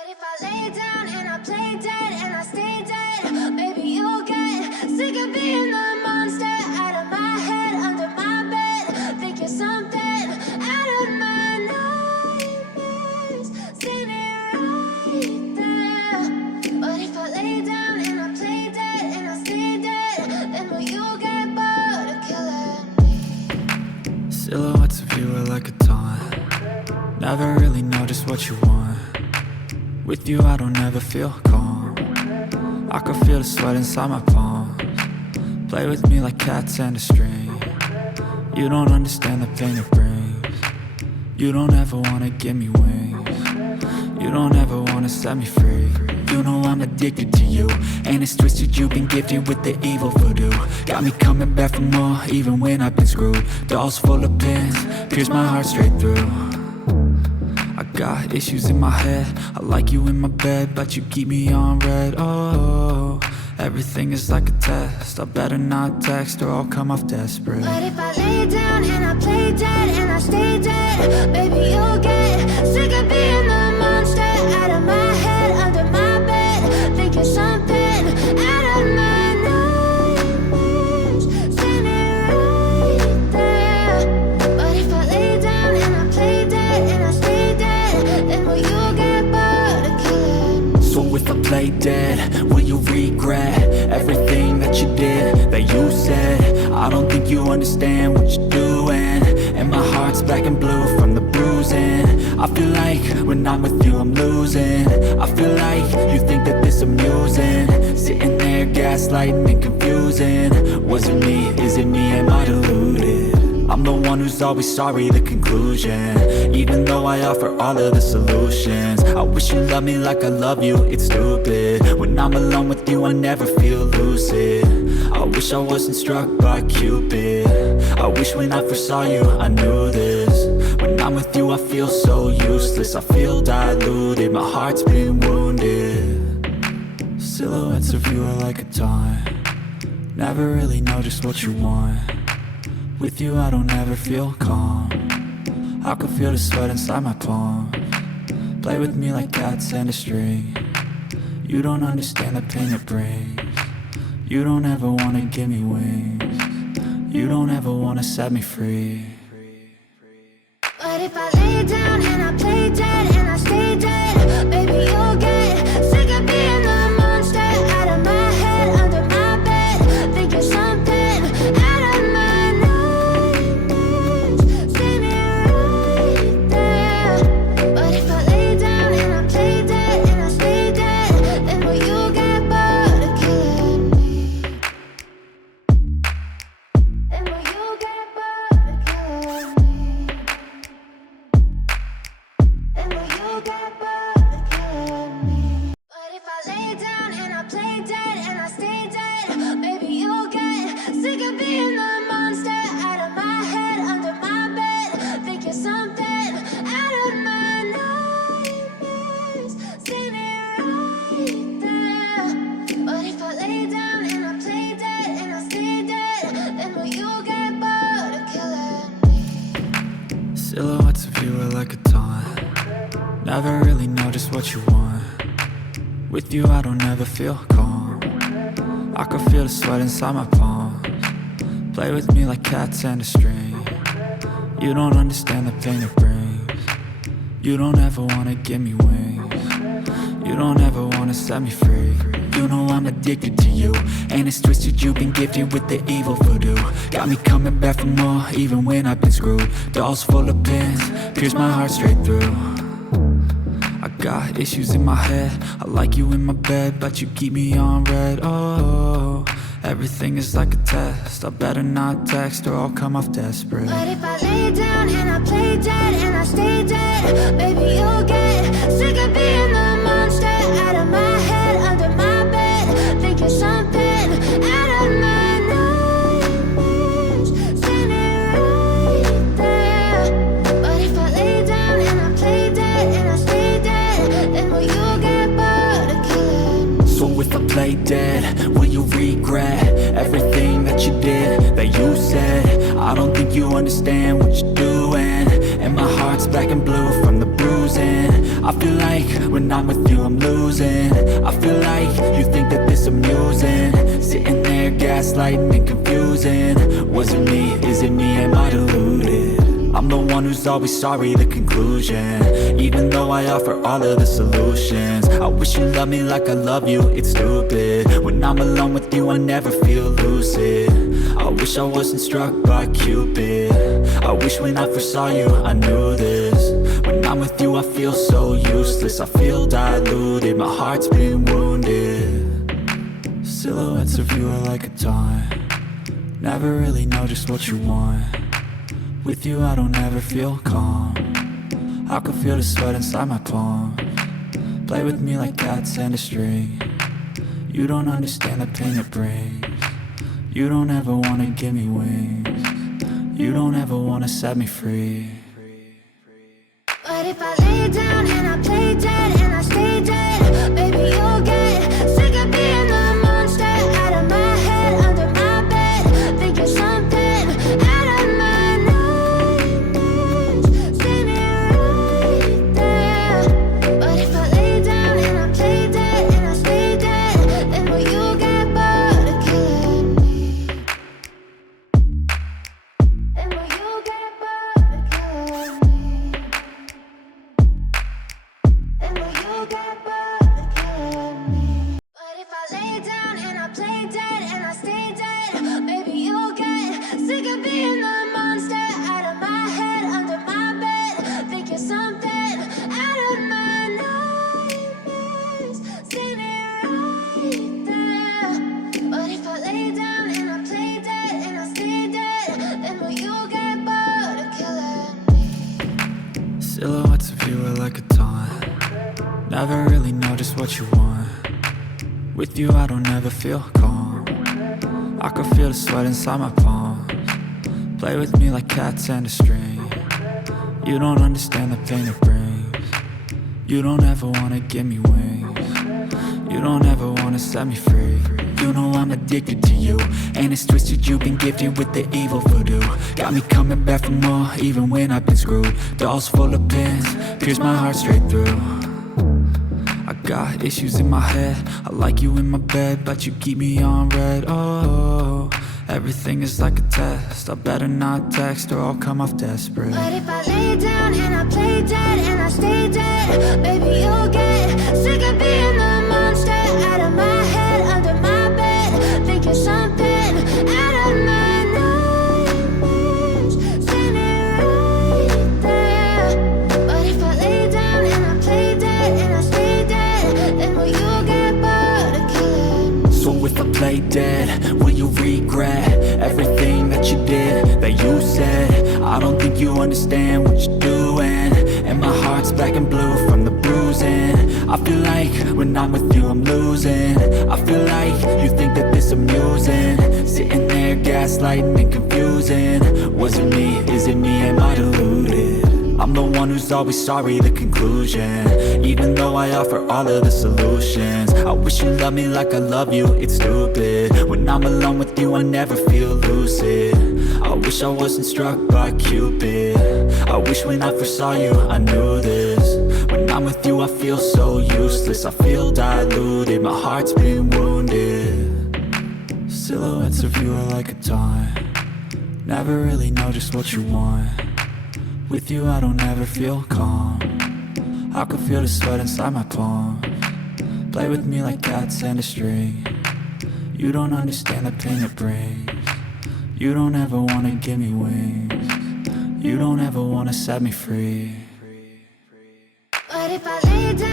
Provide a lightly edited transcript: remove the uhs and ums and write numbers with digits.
But if I lay down and I play dead and I stay dead, maybe you'll get sick of being the monster out of my head, under my bed. Think you're something out of my nightmares, standing right there. But if I lay down and I play dead and I stay dead, then will you get bored of killing me? Silhouettes of you are like a taunt. Never really know just what you want. With you I don't ever feel calm. I can feel the sweat inside my palms. Play with me like cats and a string. You don't understand the pain it brings. You don't ever wanna give me wings. You don't ever wanna set me free. You know I'm addicted to you, and it's twisted. You've been gifted with the evil voodoo. Got me coming back for more, even when I've been screwed. Dolls full of pins, pierce my heart straight through. I got issues in my head. I like you in my bed, but you keep me on red. Oh, everything is like a test. I better not text or I'll come off desperate. But if I lay down and I play dead and I stay dead, baby you'll get sick of being the monster out of my head, under my bed. Think you're something out of my nightmares, standing right there. But if I lay down and I play dead and I stay dead, then will you get bored of killing me? So if I play dead, will you regret everything that you did, that you said? I don't think you understand what you're doing, and my heart's black and blue from the bruising. I feel like when I'm with you I'm losing. I feel like you think that this amusing, sitting there gaslighting and confusing. Was it me? Is it me? Am I deluded? I'm the one who's always sorry, the conclusion. Even though I offer all of the solutions, I wish you loved me like I love you, it's stupid. When I'm alone with you I never feel lucid. I wish I wasn't struck by Cupid. I wish when I first saw you I knew this. When I'm with you I feel so useless. I feel diluted, my heart's been wounded. Silhouettes of you are like a taunt. Never really know just what you want. With you I don't ever feel calm. I can feel the sweat inside my palms. Play with me like cats and a string. You don't understand the pain it brings. You don't ever wanna give me wings. You don't ever wanna set me free. But if I lay down and I play dead and I stay dead, baby you'll get sick of being the monster out of my head, under my bed. Think you're something out of my nightmares, standing right there. But if I lay down and I play dead and I stay dead, then will you get bored of killing me? Then will you get bored of killing me? Then will you get bored of killing me? But if I lay down and I play dead and I stay dead, baby you'll get sick of being the monster out of my head, under my bed. Think you're something out of my nightmares, standing right there. But if I lay down and I play dead and I stay dead, then will you get bored of killing me? Silhouettes of you are like a taunt. Never really know just what you want. With you I don't ever feel calm. I can feel the sweat inside my palms. Play with me like cats and a string. You don't understand the pain it brings. You don't ever wanna give me wings. You don't ever wanna set me free. You know I'm addicted to you, and it's twisted. You've been gifted with the evil voodoo. Got me coming back for more, even when I've been screwed. Dolls full of pins, pierce my heart straight through. I got issues in my head. I like you in my bed, but you keep me on red. Oh, everything is like a test. I better not text or I'll come off desperate. But if I lay down and I play dead and I stay dead, baby you'll get sick of being the monster out of my head, under my bed. Think you're something out of my nightmares, standing right there. But if I lay down and I play dead and I stay dead, then will you get bored of killing me? So if I play dead, will you regret everything that you did, that you said? I don't think you understand what you're doing, and my heart's black and blue from the bruising. I feel like when I'm with you I'm losing. I feel like you think that this amusing. Sitting there gaslighting and confusing. Was it me? Is it me? Am I deluded? I'm the one who's always sorry, the conclusion. Even though I offer all of the solutions, I wish you loved me like I love you, it's stupid. When I'm alone with you I never feel lucid. I wish I wasn't struck by Cupid. I wish when I first saw you I knew this. When I'm with you I feel so useless. I feel diluted, my heart's been wounded. Silhouettes of you are like a taunt. Never really know just what you want. With you I don't ever feel calm. I can feel the sweat inside my palm. Play with me like cats and a string. You don't understand the pain it brings. You don't ever wanna give me wings. You don't ever wanna set me free. But if I lay down and I play dead and I stay dead, baby you'll get sick of being the monster out of my head, under my bed. Think you're something out of my nightmares. See me right there. But if I lay down and I play dead and I stay dead, then will you get bored of killing me? Then will you get bored of killing me? Then will you get bored of killing me? But if I lay down and I play dead and I stay dead, baby you'll get sick of being the monster out of my head, under my bed. Think you're something out of my nightmares. See me right there. But if I lay down and I play dead and I stay dead, then will you get bored of killing me? Silhouettes of you are like a taunt. Never really know just what you want. With you I don't ever feel calm. I can feel the sweat inside my palms. Play with me like cats and a string. You don't understand the pain it brings. You don't ever wanna give me wings. You don't ever wanna set me free. You know I'm addicted to you, and it's twisted. You've been gifted with the evil voodoo. Got me coming back for more, even when I've been screwed. Dolls full of pins, pierce my heart straight through. I got issues in my head. I like you in my bed, but you keep me on red. Oh, everything is like a test. I better not text or I'll come off desperate. But if I lay down and I play dead and I stay dead, baby you'll get sick of being the monster out of my head, under my bed. Think you're something out of my nightmares. See me right there. But if I lay down and I play dead and I stay dead, then will you get bored of killing me? So if I play dead, will you regret everything that you did, that you said? I don't think you understand what you're doing, and my heart's black and blue from the bruising. I feel like when I'm with you I'm losing. I feel like you think that this amusing. Sitting there gaslighting and confusing. Was it me? Is it me? Am I deluded? I'm the one who's always sorry, the conclusion. Even though I offer all of the solutions, I wish you loved me like I love you, it's stupid. When I'm alone with you I never feel lucid. I wish I wasn't struck by Cupid. I wish when I first saw you I knew this. When I'm with you I feel so useless. I feel diluted, my heart's been wounded. Silhouettes of you are like a taunt. Never really know just what you want. With you I don't ever feel calm. I can feel the sweat inside my palms. Play with me like cats and a string. You don't understand the pain it brings. You don't ever wanna give me wings. You don't ever wanna set me free. But if I lay down